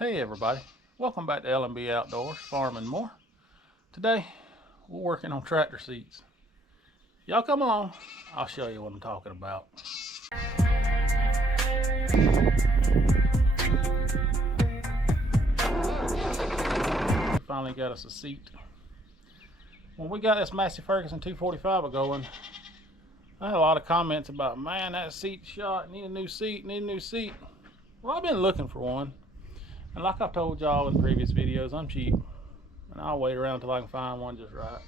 Hey everybody, welcome back to L&B Outdoors, Farm and More. Today, we're working on tractor seats. Y'all come along, I'll show you what I'm talking about. We finally got us a seat. When we got this Massey Ferguson 245 going, I had a lot of comments about, man, that seat's shot, need a new seat, need a new seat. Well, I've been looking for one. And like I've told y'all in previous videos, I'm cheap. And I'll wait around until I can find one just right.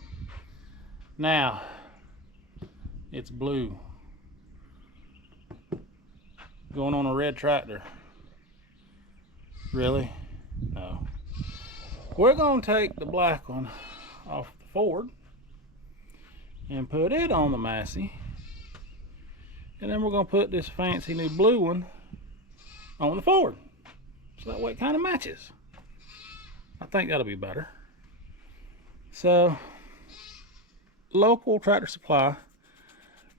Now, it's blue. Going on a red tractor. Really? No. We're going to take the black one off the Ford and put it on the Massey. And then we're going to put this fancy new blue one on the Ford. So that way it kind of matches. I think that'll be better. So, local Tractor Supply,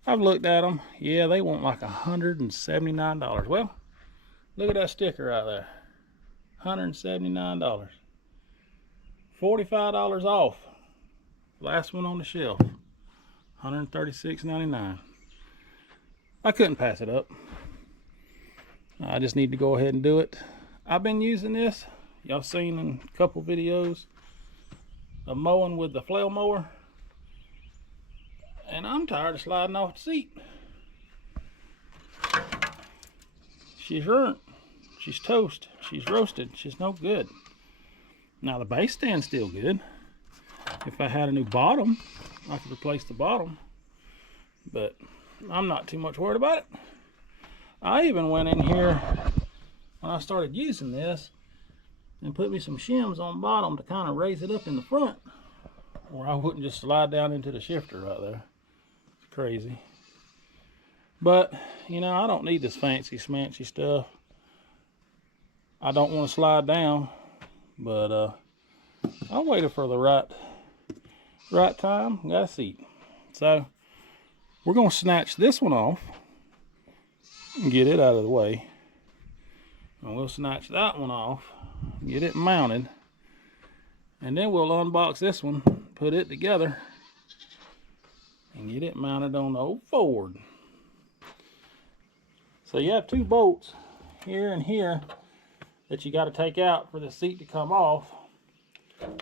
I've looked at them. Yeah, they want like $179. Well, look at that sticker right there. $179. $45 off. Last one on the shelf. $136.99. I couldn't pass it up. I just need to go ahead and do it. I've been using this. Y'all seen in a couple videos of mowing with the flail mower. And I'm tired of sliding off the seat. She's burnt. She's toast. She's roasted. She's no good. Now the base stand's still good. If I had a new bottom, I could replace the bottom. But I'm not too much worried about it. I even went in here when I started using this and put me some shims on bottom to kind of raise it up in the front, or I wouldn't just slide down into the shifter right there. It's crazy. But, you know, I don't need this fancy smancy stuff. I don't want to slide down, but I waited for the right time. Got a seat. So, we're going to snatch this one off and get it out of the way. And we'll snatch that one off, get it mounted, and then we'll unbox this one, put it together, and get it mounted on the old Ford. So you have two bolts here and here that you got to take out for the seat to come off.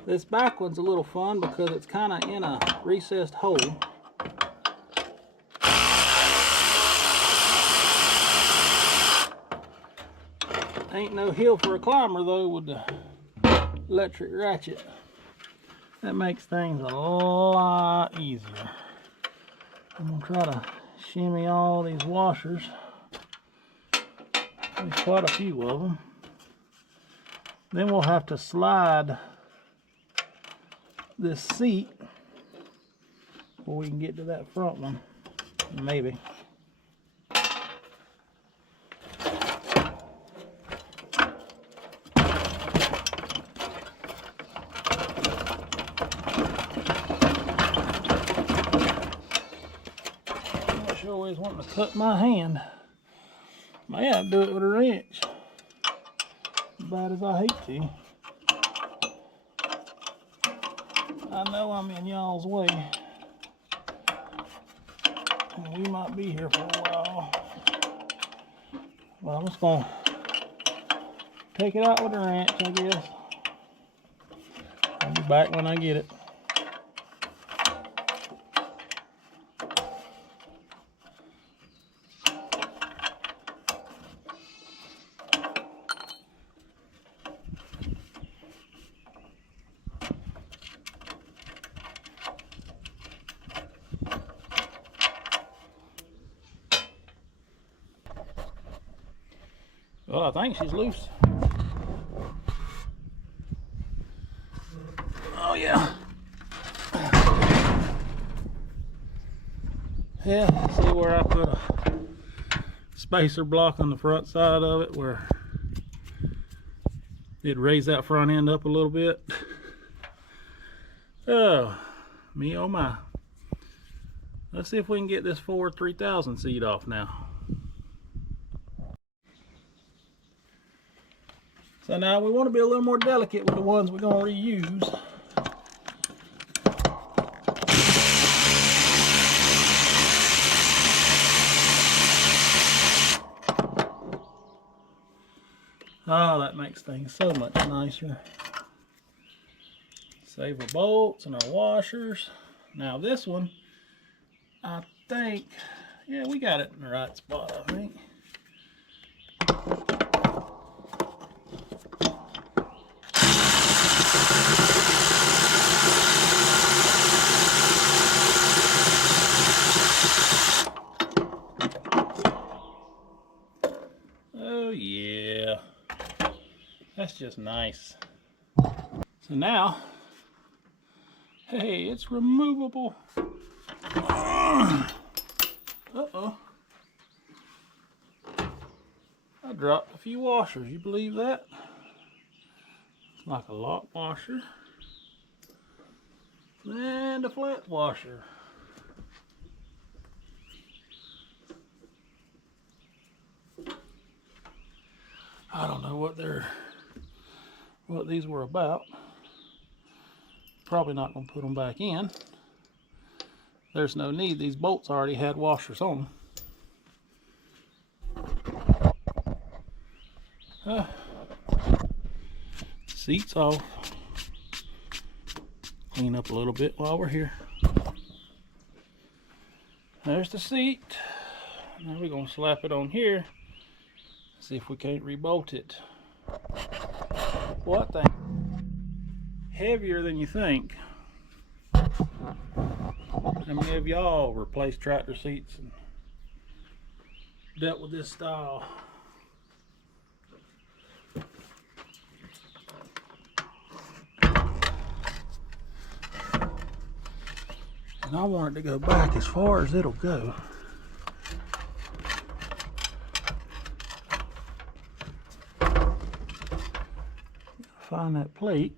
This back one's a little fun because it's kind of in a recessed hole. Ain't no hill for a climber though with the electric ratchet. That makes things a lot easier. I'm gonna try to shimmy all these washers. There's quite a few of them. Then we'll have to slide this seat before we can get to that front one. Maybe. Always wanting to cut my hand. May have to do it with a wrench. As bad as I hate to. I know I'm in y'all's way. And we might be here for a while. Well, I'm just going to take it out with a wrench, I guess. I'll be back when I get it. Well, I think she's loose. Oh yeah. Yeah, see where I put a spacer block on the front side of it where it raised that front end up a little bit. Oh, me oh my. Let's see if we can get this Ford 3000 seat off now. So now we want to be a little more delicate with the ones we're going to reuse. Oh, that makes things so much nicer. Save our bolts and our washers. Now this one, I think, yeah, we got it in the right spot, I think. Oh yeah, that's just nice. So now, hey, it's removable. Uh-oh. I dropped a few washers, you believe that? It's like a lock washer and a flat washer. I don't know what these were about. Probably not going to put them back in. There's no need. These bolts already had washers on them. Seat's off. Clean up a little bit while we're here. There's the seat. Now we're going to slap it on here. See if we can't rebolt it. What thing? Heavier than you think. How many of y'all replaced tractor seats and dealt with this style? And I want it to go back as far as it'll go. Find that plate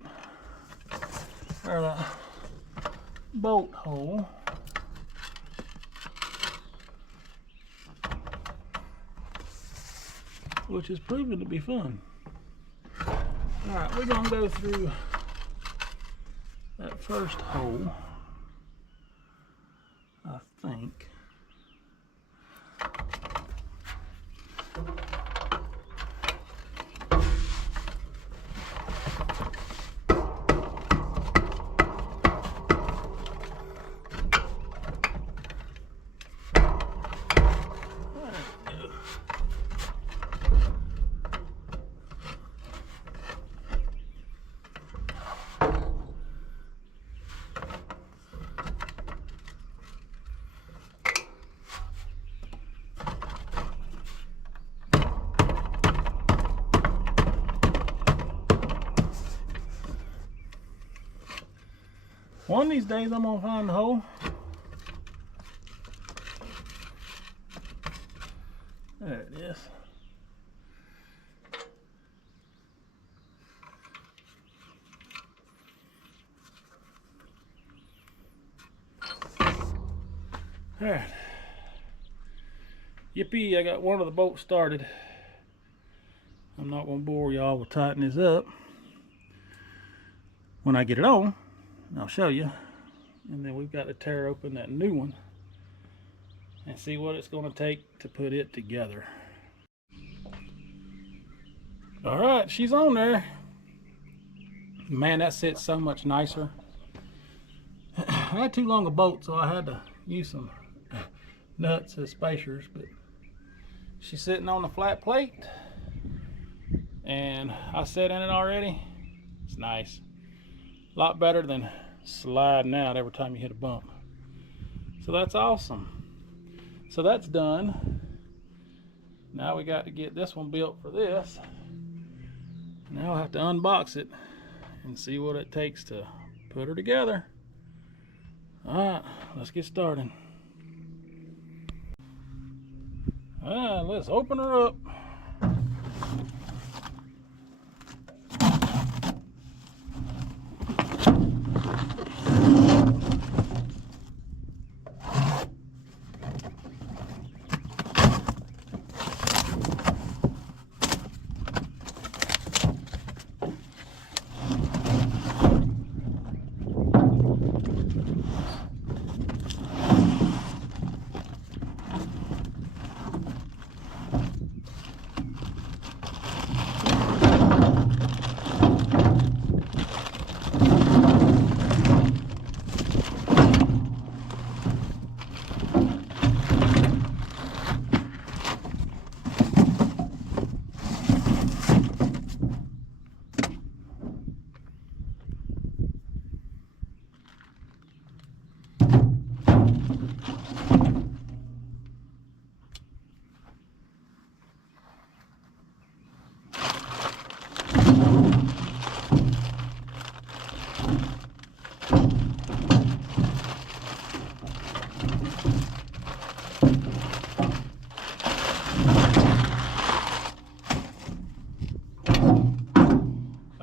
or that bolt hole. Which is proven to be fun. Alright, we're gonna go through that first hole, I think. One of these days I'm gonna find the hole. There it is. Alright. Yippee, I got one of the bolts started. I'm not gonna bore y'all with tightening this up. When I get it on, I'll show you. And then we've got to tear open that new one and see what it's going to take to put it together. Alright, she's on there. Man, that sits so much nicer. I had too long a bolt, so I had to use some nuts as spacers, but she's sitting on a flat plate and I sat in it already. It's nice. A lot better than sliding out every time you hit a bump. So that's awesome. So that's done. Now we got to get this one built for this. Now I'll have to unbox it and see what it takes to put her together. Alright, let's get started. Alright, let's open her up.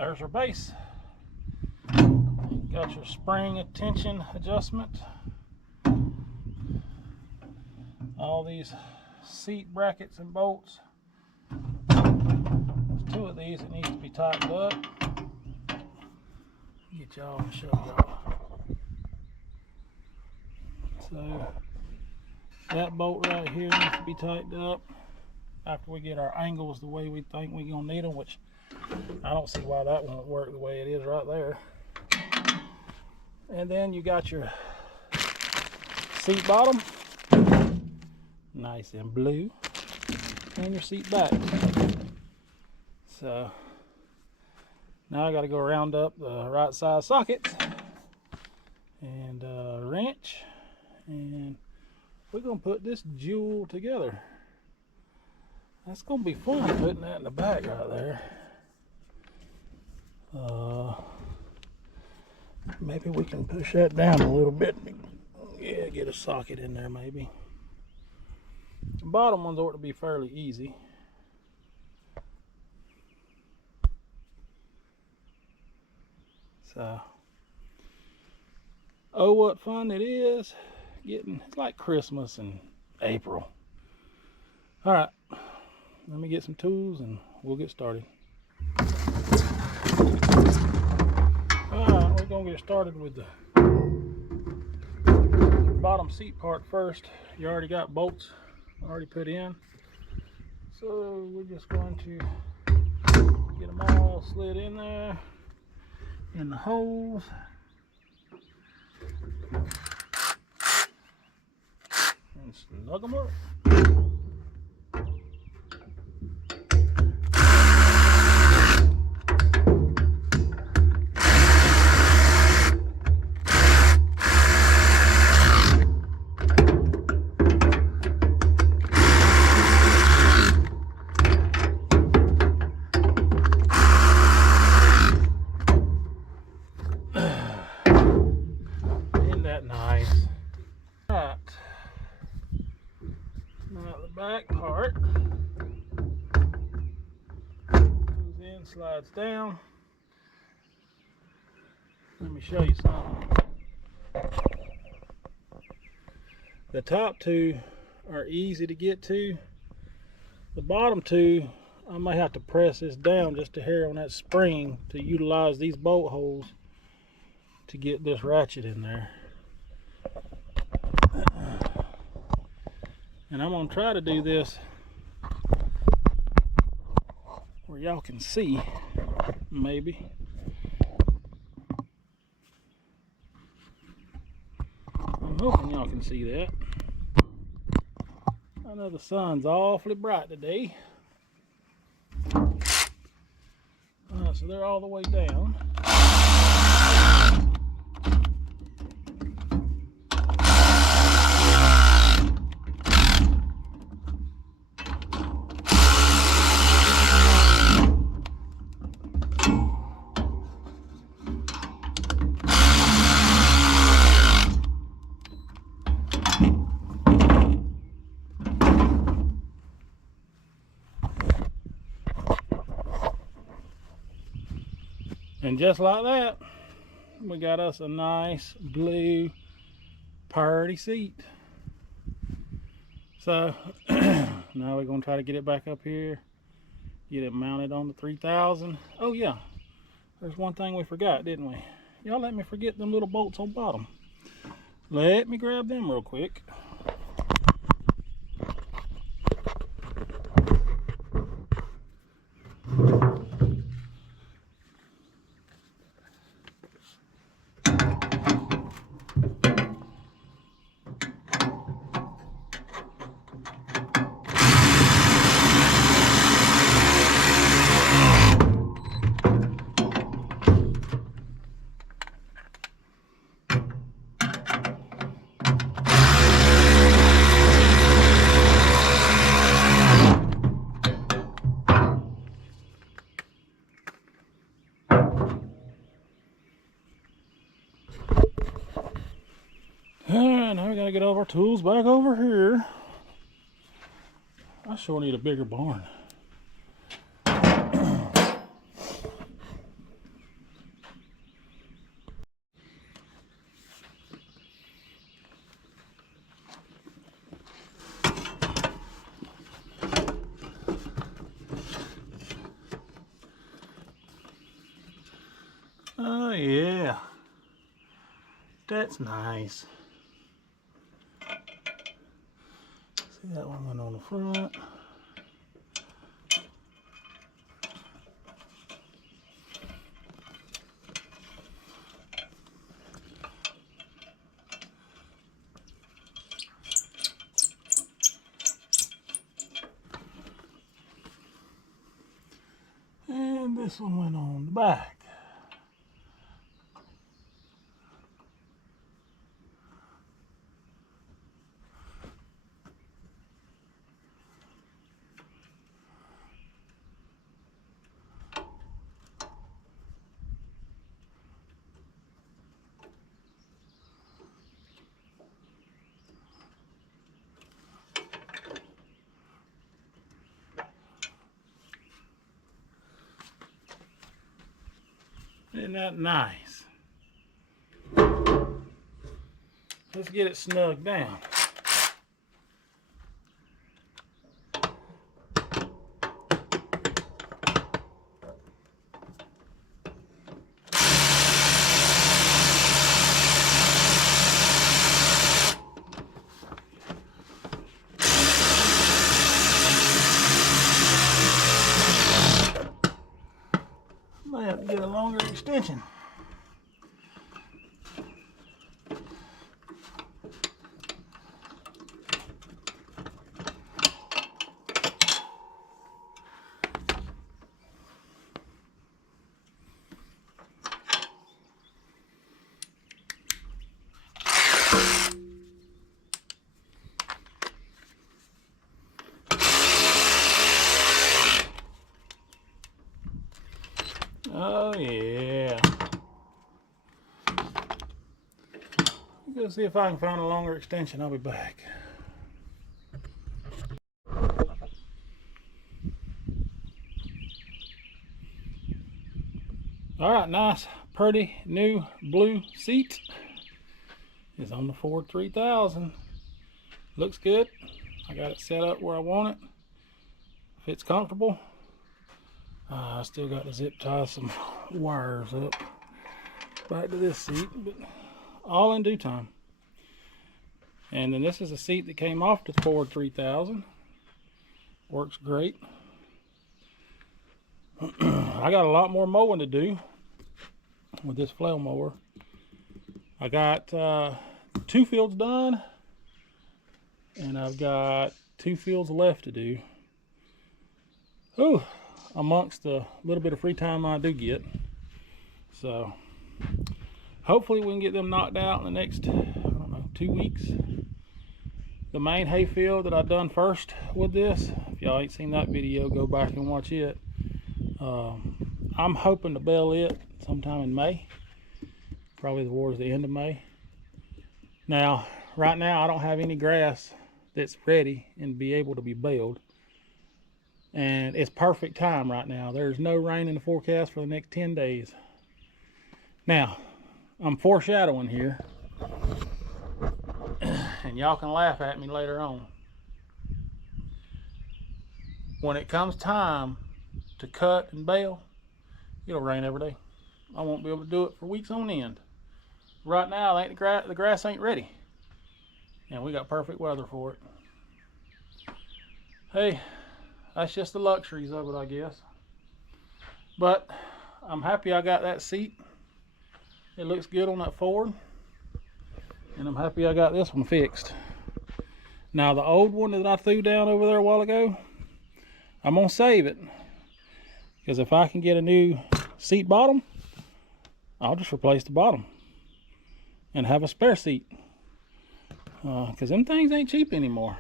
There's our base. Got your spring tension adjustment. All these seat brackets and bolts. There's 2 of these that needs to be tightened up. Get y'all and show y'all. So that bolt right here needs to be tightened up after we get our angles the way we think we're gonna need them, which I don't see why that won't work the way it is right there. And then you got your seat bottom, nice and blue, and your seat back. So now I got to go round up the right side sockets and wrench, and we're gonna put this jewel together. That's gonna be fun putting that in the back right there. Maybe we can push that down a little bit. Yeah, get a socket in there maybe. The bottom ones ought to be fairly easy. So, oh, what fun it is getting, it's like Christmas in April. All right, let me get some tools and we'll get started. Alright, we're going to get started with the bottom seat part first. You already got bolts already put in. So we're just going to get them all slid in there, in the holes. And snug them up. Back part goes in, slides down. Let me show you something. The top 2 are easy to get to. The bottom 2, I may have to press this down just a hair on that spring to utilize these bolt holes to get this ratchet in there. And I'm going to try to do this where y'all can see, maybe. I'm hoping y'all can see that. I know the sun's awfully bright today. So they're all the way down. And just like that, we got us a nice blue party seat. So now we're going to try to get it back up here, get it mounted on the 3000. Oh yeah, there's one thing we forgot, didn't we? Y'all let me forget them little bolts on bottom. Let me grab them real quick. Alright, now we gotta get all of our tools back over here. I sure need a bigger barn. Oh yeah, that's nice. See that one went on the front. And this one went on the back. Isn't that nice? Let's get it snug down. Might have to get a longer extension. Oh yeah. Go see if I can find a longer extension. I'll be back. All right, nice, pretty new blue seat is on the Ford 3000. Looks good. I got it set up where I want it. Fits comfortable. I still got to zip tie some wires up back to this seat, but all in due time. And then this is a seat that came off the Ford 3000. Works great. I got a lot more mowing to do with this flail mower. I got 2 fields done, and I've got 2 fields left to do. Ooh, amongst the little bit of free time I do get. So hopefully we can get them knocked out in the next, I don't know, 2 weeks. The main hay field that I done first with this, if y'all ain't seen that video, go back and watch it. I'm hoping to bale it sometime in May, probably towards the end of May. Now, right now I don't have any grass that's ready and be able to be baled. And it's perfect time right now. There's no rain in the forecast for the next 10 days. Now, I'm foreshadowing here, and y'all can laugh at me later on. When it comes time to cut and bale, it'll rain every day. I won't be able to do it for weeks on end. Right now, the grass ain't ready, and we got perfect weather for it. Hey, that's just the luxuries of it, I guess. But I'm happy I got that seat. It looks good on that Ford. And I'm happy I got this one fixed. Now the old one that I threw down over there a while ago, I'm gonna save it. Because if I can get a new seat bottom, I'll just replace the bottom and have a spare seat. Because them things ain't cheap anymore.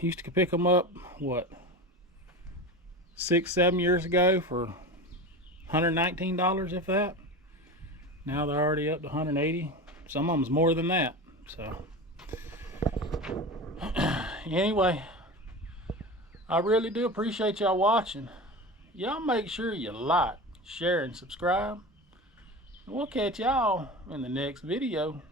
Used to pick them up, what, 6-7 years ago for $119, if that. Now they're already up to $180. Some of them's more than that. So anyway, I really do appreciate y'all watching. Y'all make sure you like, share, and subscribe. And we'll catch y'all in the next video.